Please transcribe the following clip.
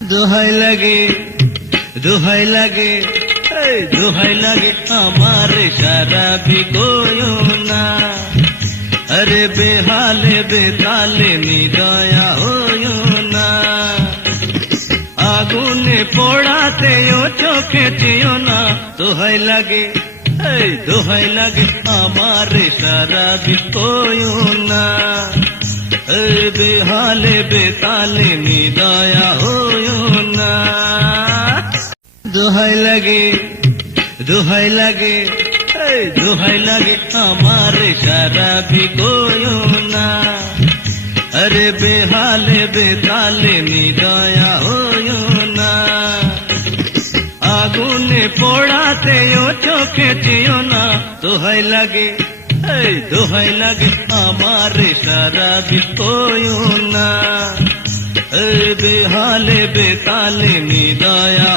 দোহাই লাগে দোহাই লাগে এই দোহাই লাগে আমার সারা বিগোয়ো না। আরে বেহালে বেতালে নিদয়া হইও না। আগুনে পোড়াতেও চোখে চেয়েও না। দোহাই লাগে এই দোহাই লাগে আমার সারা বিগোয়ো না। বেহালে বেতালে নিদয়া হইও না। দোহাই লাগে দোহাই লাগে এই দোহাই লাগে আমার সারা বিগোয়ো না। আরে বেহালে বেতালে নিদয়া হইও না। আগুনে পোড়াতেও চোখে চেয়েও না। দোহাই লাগে এই দোহাই লাগে আমার সারা বিগোয়ো না। বেহালে বেতালে নিদয়া